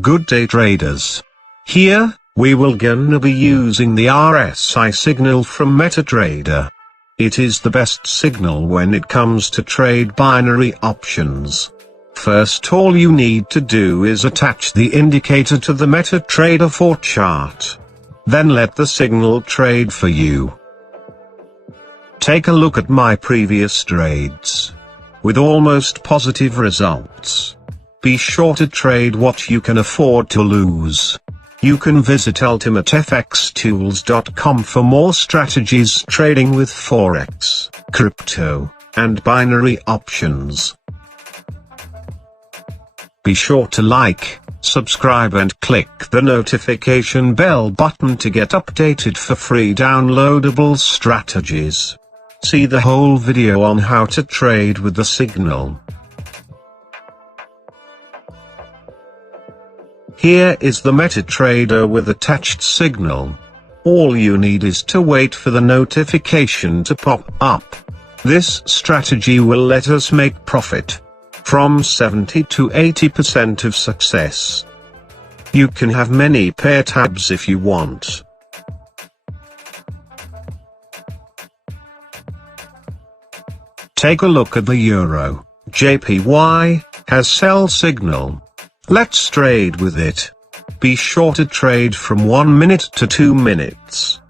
Good day traders. Here, we will gonna be using the RSI signal from Metatrader. It is the best signal when it comes to trade binary options. First, all you need to do is attach the indicator to the Metatrader 4 chart. Then let the signal trade for you. Take a look at my previous trades. With almost positive results. Be sure to trade what you can afford to lose. You can visit ultimatefxtools.com for more strategies trading with Forex, crypto, and binary options. Be sure to like, subscribe and click the notification bell button to get updated for free downloadable strategies. See the whole video on how to trade with the signal. Here is the Metatrader with attached signal. All you need is to wait for the notification to pop up. This strategy will let us make profit from 70 to 80% of success. You can have many pair tabs if you want. Take a look at the Euro, JPY, has sell signal. Let's trade with it. Be sure to trade from 1 minute to 2 minutes.